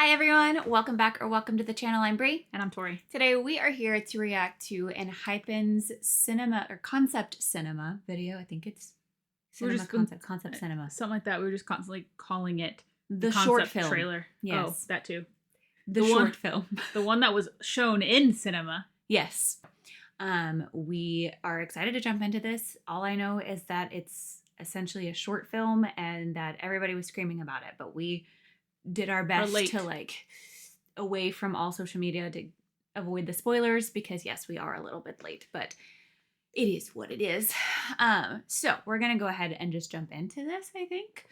Hi everyone, welcome back or welcome to the channel. I'm Brie. And I'm Tori. Today we are here to react to ENHYPEN's cinema or concept cinema video. I think it's concept cinema. Something like that. We were just constantly calling it the short film trailer. Yes. Oh, that too. The short film. The one that was shown in cinema. Yes. We are excited to jump into this. All I know is that it's essentially a short film and that everybody was screaming about it, but we did our best to away from all social media to avoid the spoilers because yes, we are a little bit late, but it is what it is. So we're gonna go ahead and just jump into this, I think.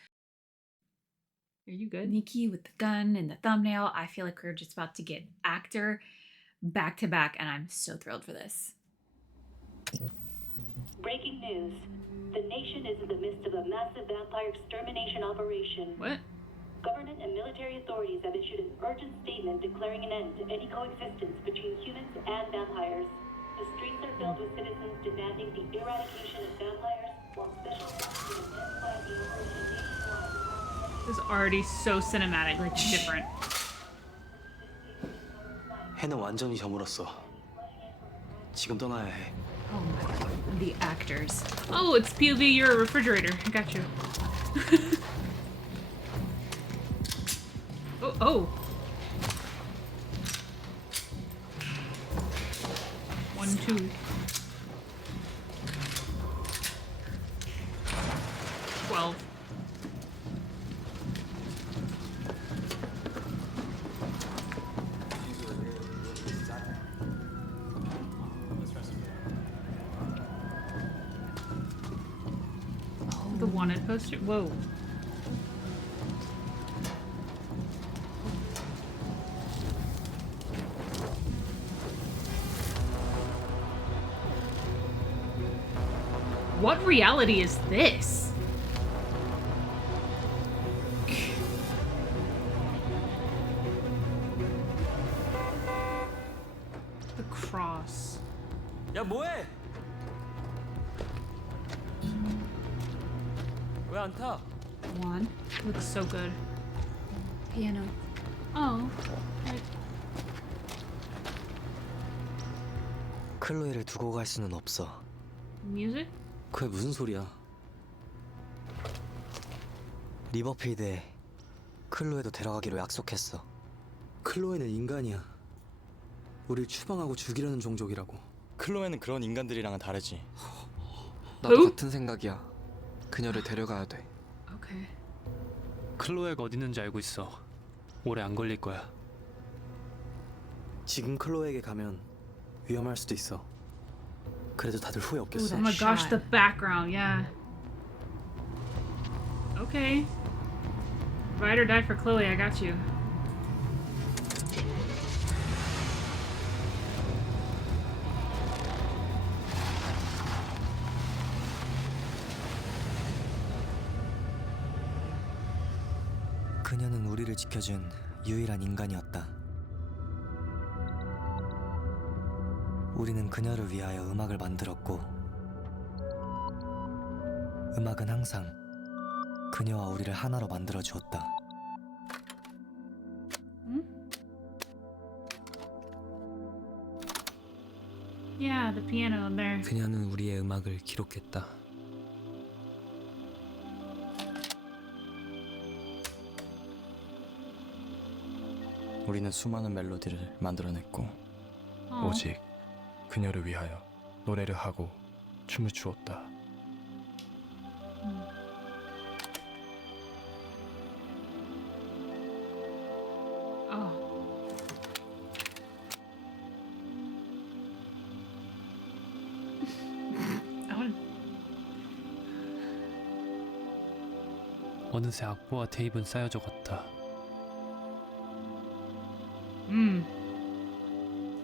Are you good? Nikki with the gun and the thumbnail. I feel like we're just about to get actor back to back, and I'm so thrilled for this. Breaking news. The nation is in the midst of a massive vampire extermination operation. What? Government and military authorities have issued an urgent statement declaring an end to any coexistence between humans and vampires. The streets are filled with citizens demanding the eradication of vampires, while special forces intensify the operation nationwide. This is already so cinematic, like different. 해는 완전히 저물었어. 지금 떠나야 해. Oh my god, the actors. Oh, it's POV, you're a refrigerator. I got you. Oh. 1, 2. 12. The wanted poster. Whoa. What reality is this? The cross. 야 뭐해? 왜 안 타? Juan. Looks so good. Piano. Oh. 클로에를 두고 갈 수는 없어. Music? 그게 무슨 소리야? 리버필드에 클로에도 데려가기로 약속했어. 클로에는 인간이야. 우릴 추방하고 죽이려는 종족이라고. 클로에는 그런 인간들이랑은 다르지. 나도 Who? 같은 생각이야. 그녀를 데려가야 돼. Okay. 클로에가 어디 있는지 알고 있어. 오래 안 걸릴 거야. 지금 클로에에게 가면 위험할 수도 있어. 그래도 다들 후회 없겠어. Oh my gosh, the background, yeah. Okay. Ride or die for Chloe, I got you. 그녀는 우리를 지켜준 유일한 인간이었다. 우리는 그녀를 위하여 음악을 만들었고 음악은 항상 그녀와 우리를 하나로 만들어 주었다. Yeah, the piano in there. 그녀는 우리의 음악을 기록했다. 우리는 수많은 멜로디를 만들어냈고 Oh. 오직 그녀를 위하여 노래를 하고 춤을 추었다. Oh. I want. 어느새 악보와 테이프는 쌓여져 갔다.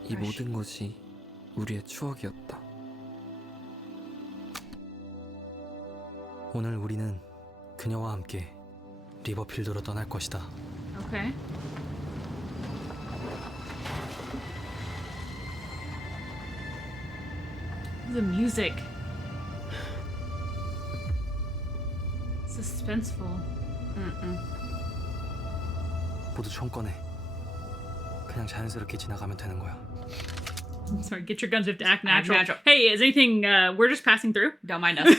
이 모든 것이 우리의 추억이었다. 오늘 우리는 그녀와 함께 리버필드로 떠날 것이다. Okay. The music. Suspenseful. 모두 총 꺼내. 그냥 자연스럽게 지나가면 되는 거야. Sorry, get your guns if to act Act natural. natural. Hey, is anything, we're just passing through? Don't mind us.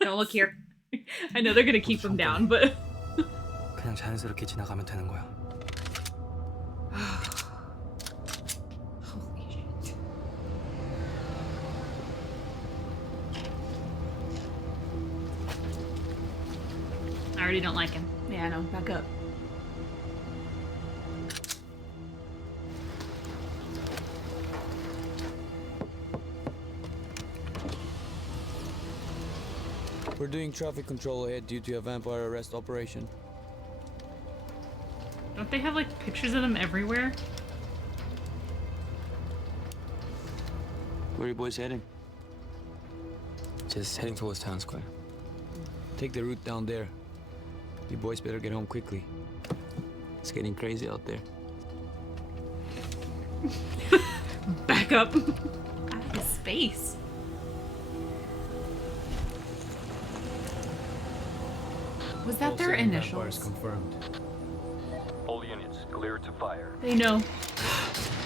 Don't look here. I know they're gonna keep them down, but... 그냥 자연스럽게 지나가면 되는 거야. Holy shit. I already don't like him. Yeah, no, back up. We're doing traffic control ahead due to a vampire arrest operation. Don't they have, like, pictures of them everywhere? Where are you boys heading? Just heading towards town square. Take the route down there. You boys better get home quickly. It's getting crazy out there. Back up. Out of his space. Was that their initials? confirmed. All units cleared to fire. They know.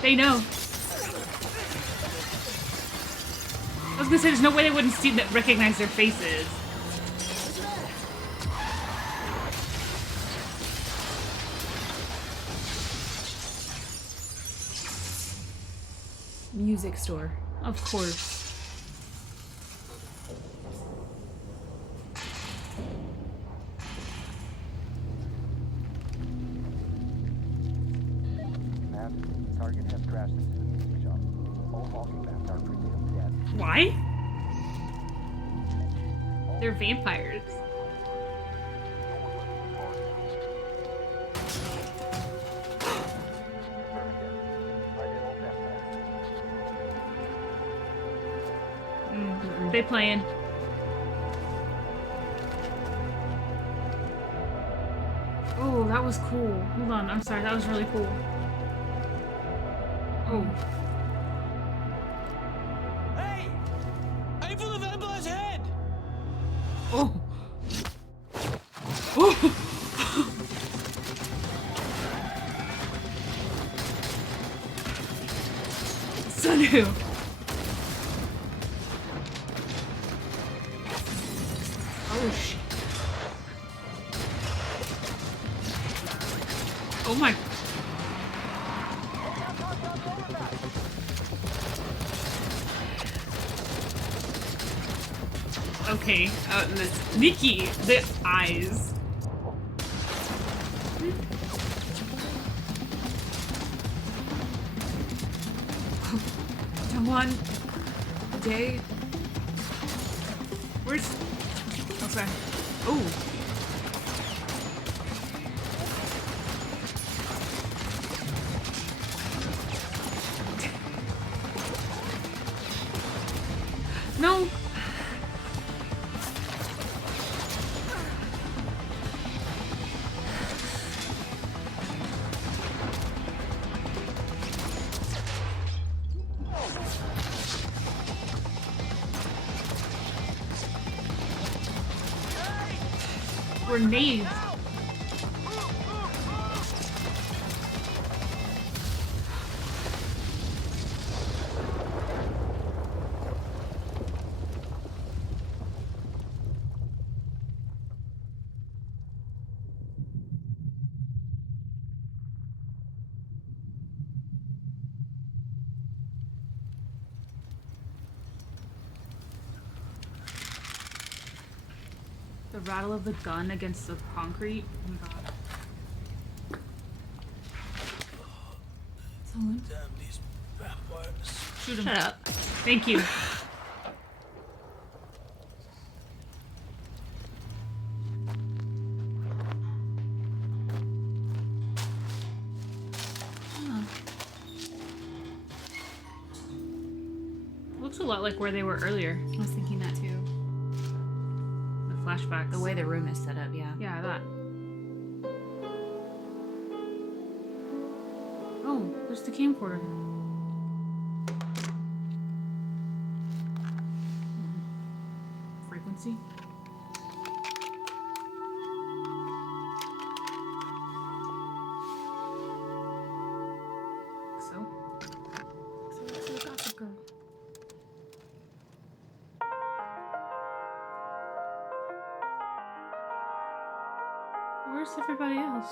They know. I was gonna say, there's no way they wouldn't see that, recognize their faces. Music store. Of course. Map, target has crashed into the music shop. All walking back are presumed dead. Why? They're vampires. They playing. Oh, that was cool. Hold on, I'm sorry, that was really cool. Oh. Hey! Aim for the vampire's head! Oh. Oh. Sunu. Oh shit. Oh my. Okay, this Nikki, the eyes. Come on. Day. Where's? Okay. Oh. No. Grenades. The rattle of the gun against the concrete. Oh my god. Someone. Damn these vampires. Shoot him. Shut up. Thank you. Looks a lot like where they were earlier. I was thinking that too. The flashbacks. The way the room is set up, yeah. Yeah, that. Oh, there's the camcorder. Frequency. Where's everybody else?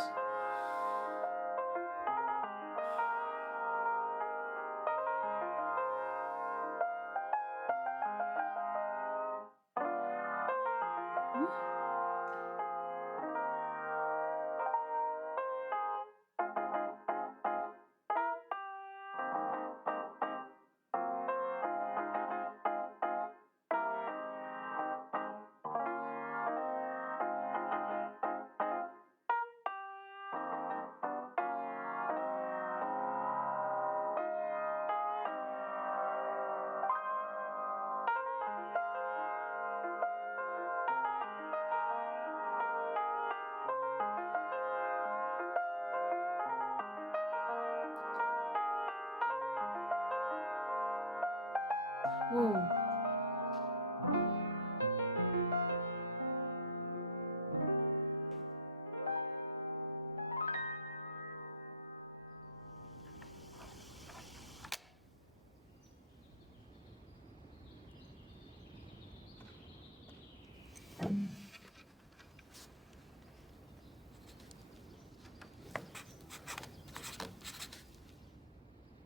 Whoa.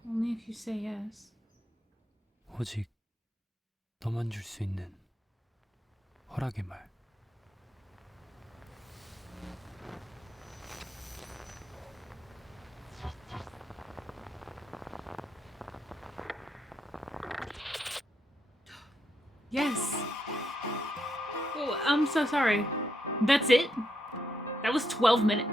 Only if you say yes. 오직 너만 줄 수 있는 허락의 말. Yes. Oh, I'm so sorry. That's it? That was 12 minutes.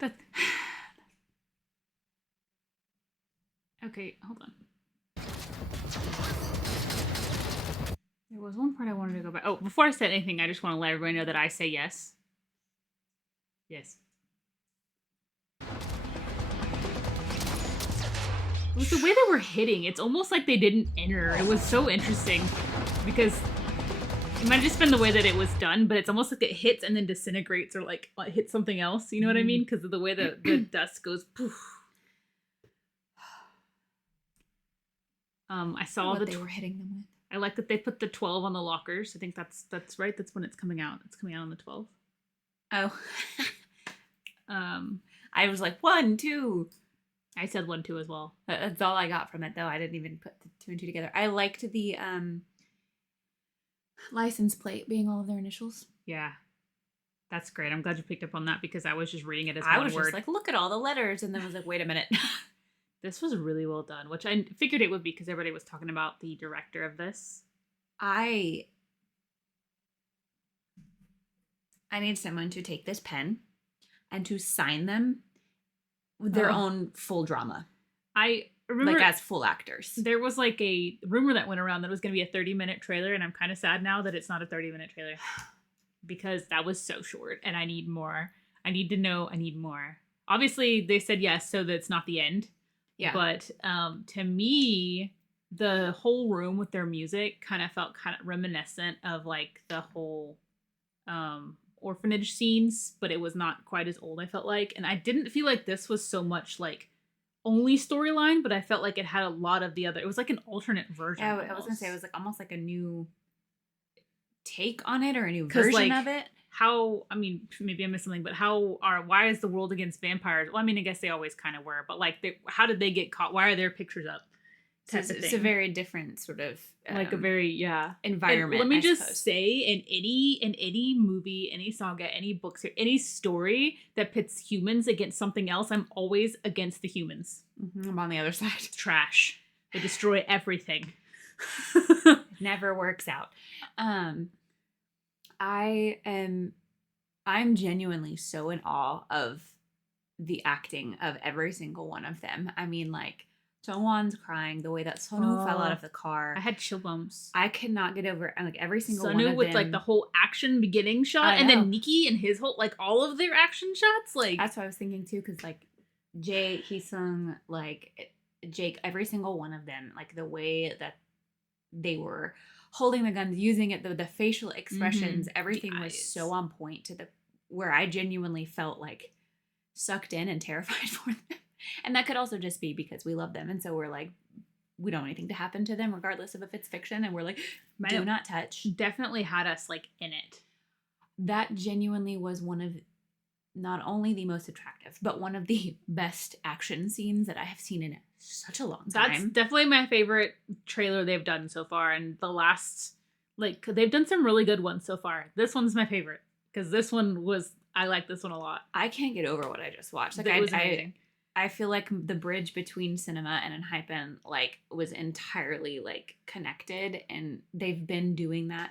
That. Okay, hold on. There was one part I wanted to go back. Oh, before I said anything, I just want to let everybody know that I say yes. Yes. It was the way they were hitting. It's almost like they didn't enter. It was so interesting because it might have just been the way that it was done, but it's almost like it hits and then disintegrates or like hits something else. You know what I mean? Because of the way the dust goes poof. I saw what they were hitting them with. I like that they put the 12 on the lockers. I think that's right. That's when it's coming out. It's coming out on the 12th. Oh. I was like 1, 2. I said 1, 2 as well. That's all I got from it, though. I didn't even put the 2 and 2 together. I liked the license plate being all of their initials. Yeah, that's great. I'm glad you picked up on that because I was just reading it as I one was word. just like, look at all the letters, and then I was like, wait a minute. This was really well done, which I figured it would be because everybody was talking about the director of this. I need someone to take this pen and to sign them with their own full drama. I remember, like, as full actors. There was like a rumor that went around that it was going to be a 30-minute trailer, and I'm kind of sad now that it's not a 30-minute trailer because that was so short, and I need more. I need to know. I need more. Obviously, they said yes, so that it's not the end. Yeah. But to me, the whole room with their music kind of felt kind of reminiscent of like the whole orphanage scenes, but it was not quite as old, I felt like. And I didn't feel like this was so much like only storyline, but I felt like it had a lot of the other. It was like an alternate version. Yeah, almost. I was gonna say it was like almost like a new take on it or a new version of it. How, I mean, maybe I missed something, but why is the world against vampires? Well, I mean, I guess they always kind of were, but like, how did they get caught? Why are their pictures up? It's a very different sort of like a very environment. And let me I just suppose. say, in any movie, any saga, any book, any story that pits humans against something else, I'm always against the humans. I'm on the other side. Trash. They destroy everything. It never works out. I'm genuinely so in awe of the acting of every single one of them. I mean, like, Sungwon's crying, the way that Sonu fell out of the car. I had chill bumps. I cannot get over like every single one Sonu of with them. like the whole action beginning shot, and then Nikki and his whole like all of their action shots. Like that's what I was thinking too, because like Jae, Hee-sung, like Jake, every single one of them, like the way that they were holding the guns, using it, the facial expressions, everything was so on point to the where I genuinely felt like sucked in and terrified for them. And that could also just be because we love them. And so we're like, we don't want anything to happen to them, regardless of if it's fiction. And we're like, do not touch. Definitely had us like in it. That genuinely was one of not only the most attractive, but one of the best action scenes that I have seen in such a long time. That's definitely my favorite trailer they've done so far. And the last, like, they've done some really good ones so far. This one's my favorite because this one was, I like this one a lot. I can't get over what I just watched. Like, it was amazing. I feel like the bridge between cinema and ENHYPEN like was entirely like connected, and they've been doing that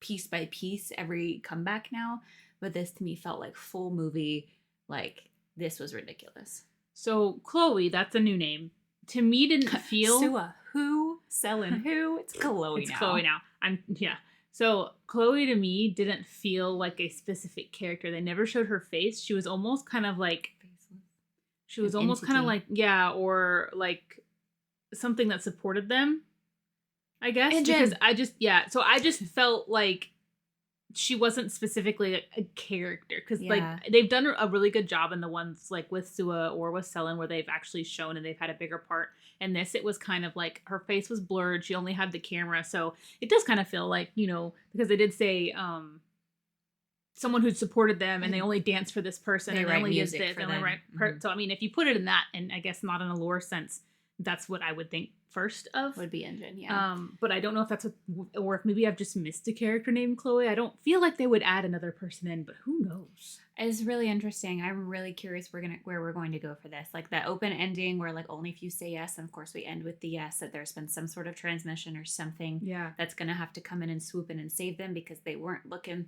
piece by piece every comeback now. But this to me felt like full movie. Like, this was ridiculous. So Chloe, that's a new name. To me, didn't feel Sua, who selling who? It's Chloe it's now. Chloe now. So Chloe to me didn't feel like a specific character. They never showed her face. She was almost kind of like. She was almost kind of like, or like something that supported them, I guess. And because so I just felt like she wasn't specifically a character. Because like they've done a really good job in the ones like with Sua or with Selen where they've actually shown and they've had a bigger part. And this, it was kind of like her face was blurred. She only had the camera. So it does kind of feel like, because they did say, someone who supported them and they only dance for this person they and write only music this, for and them. So I mean, if you put it in that, and I guess not in a lore sense, that's what I would think first of would be Engine, but I don't know if that's or if maybe I've just missed a character named Chloe. I don't feel like they would add another person in, but who knows? It's really interesting. I'm really curious where we're going to go for this. Like that open ending where like only if you say yes, and of course we end with the yes, that there's been some sort of transmission or something that's gonna have to come in and swoop in and save them because they weren't looking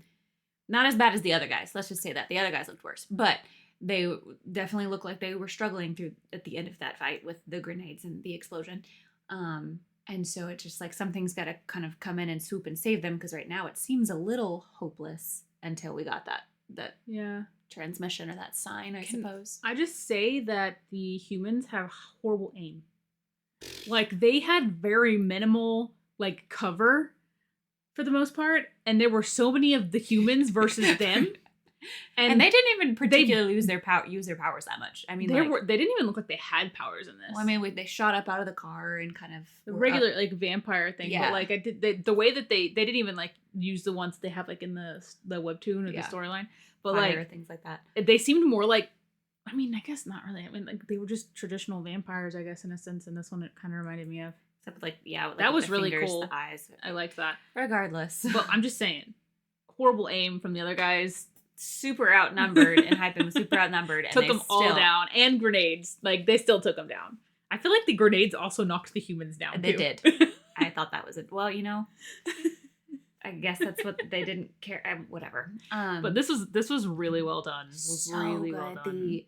not as bad as the other guys. Let's just say that. The other guys looked worse. But they definitely looked like they were struggling through at the end of that fight with the grenades and the explosion. And so it's just like something's got to kind of come in and swoop and save them because right now it seems a little hopeless until we got that transmission or that sign, I suppose. I just say that the humans have horrible aim. Like they had very minimal like cover for the most part, and there were so many of the humans versus them, and they didn't even particularly use their powers that much. I mean, they didn't even look like they had powers in this. Well, I mean, they shot up out of the car and kind of the regular like vampire thing, but like the way that they didn't even like use the ones they have like in the webtoon or the storyline, but fire, like things like that. They seemed more like. I mean, I guess not really. I mean, like they were just traditional vampires, I guess, in a sense. And this one, it kind of reminded me of. Except like, with that was the really fingers, cool. The eyes. I liked that. Regardless. But I'm just saying, horrible aim from the other guys. Super outnumbered, and ENHYPEN was super outnumbered. And took them all down. And grenades. Like, they still took them down. I feel like the grenades also knocked the humans down, They did. I thought that was it. Well, I guess that's what they didn't care. Whatever. But this was really well done. It was so really good. well done. The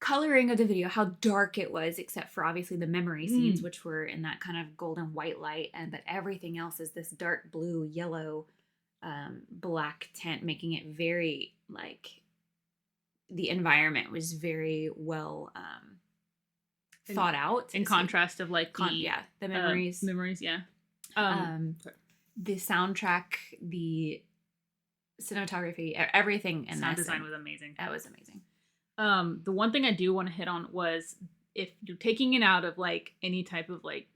coloring of the video, how dark it was, except for obviously the memory scenes, which were in that kind of golden white light, but everything else is this dark blue, yellow, black tint, making it very like the environment was very well thought out. In contrast of like the memories. The soundtrack, the cinematography, everything in sound design was amazing. That was amazing. The one thing I do want to hit on was if you're taking it out of like any type of like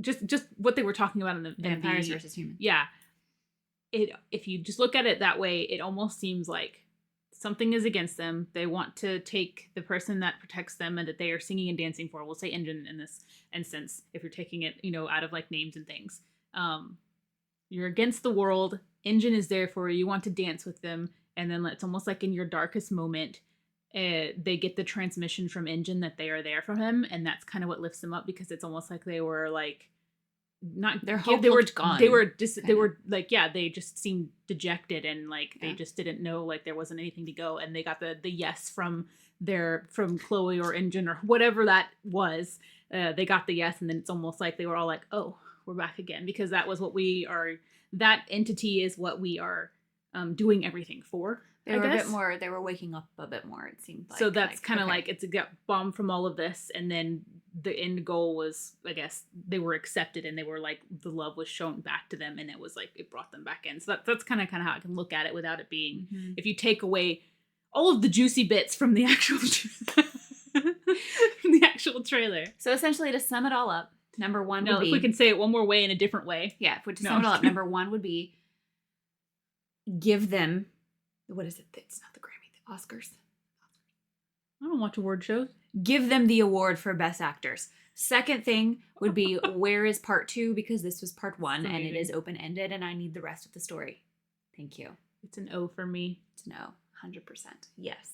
just what they were talking about in the vampires versus humans. Yeah. If you just look at it that way, it almost seems like something is against them. They want to take the person that protects them and that they are singing and dancing for. We'll say Engine in this instance, if you're taking it, out of like names and things. You're against the world. Engine is there for you. You want to dance with them. And then it's almost like in your darkest moment, they get the transmission from Engine that they are there for him. And that's kind of what lifts them up, because it's almost like they were like, not their hope they were gone. They were like, yeah, they just seemed dejected and like they just didn't know, like there wasn't anything to go, and they got the yes from Chloe or Engine or whatever that was. They got the yes, and then it's almost like they were all like, oh, we're back again, because that was what we are. That entity is what we are doing everything for. They were a bit more. They were waking up a bit more. It seemed like. So that's kind of like it's a get bombed from all of this, and then the end goal was, I guess, they were accepted, and they were like the love was shown back to them, and it was like it brought them back in. So that's kind of how I can look at it without it being. Mm-hmm. If you take away all of the juicy bits from the actual trailer. So essentially, to sum it all up, number one would be. If we can say it one more way in a different way. Yeah, if we sum it all up, number one would be give them. What is it? It's not the Grammy, the Oscars. I don't watch award shows. Give them the award for Best Actors. Second thing would be, where is part 2? Because this was part 1 and it is open-ended and I need the rest of the story. Thank you. It's an O for me. It's an O, 100%. Yes.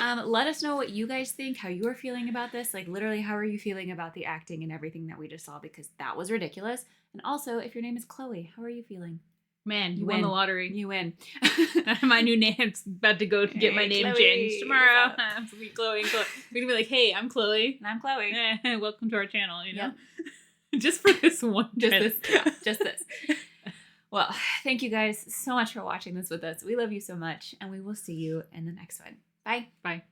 Let us know what you guys think, how you are feeling about this. Like, literally, how are you feeling about the acting and everything that we just saw? Because that was ridiculous. And also, if your name is Chloe, how are you feeling? Man, you won the lottery. You win. My new name's about to go get my name changed tomorrow. Sweet Chloe. We're gonna be like, hey, I'm Chloe. And I'm Chloe. Welcome to our channel, Yep. Just for this one. Just this. Well, thank you guys so much for watching this with us. We love you so much, and we will see you in the next one. Bye. Bye.